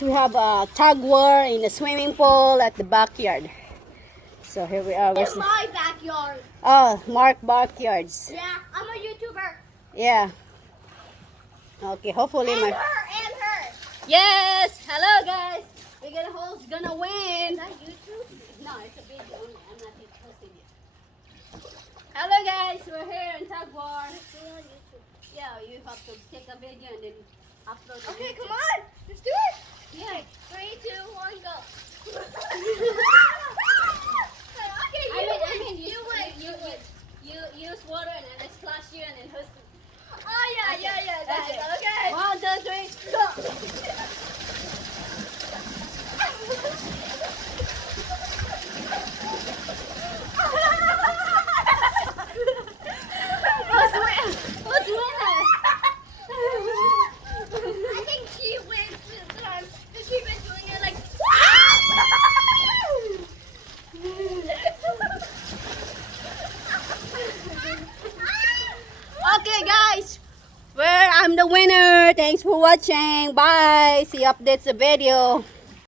We have a tug war in the swimming pool at the backyard. So here we are. In my backyard. Oh, Mark Backyards. Yeah, I'm a YouTuber. Yeah. Okay, hopefully And my... her. Yes! Hello guys! We're gonna who's gonna win? Is that YouTube? No, it's a video only. I'm not posting it. Hello guys, we're here in tug war. It's on YouTube. Yeah, you have to take a video and then upload it. Okay, come on. Let's do it. Yeah. 3, 2, 1, go. Okay, you win. You use water and then I splash you and then who's... Oh, yeah. That's Okay. okay. 1, 2, 3, go! Who's winner? I think she wins this time. Because she's been doing it like... Okay guys, I'm the winner. Thanks for watching. Bye. See you updates the video.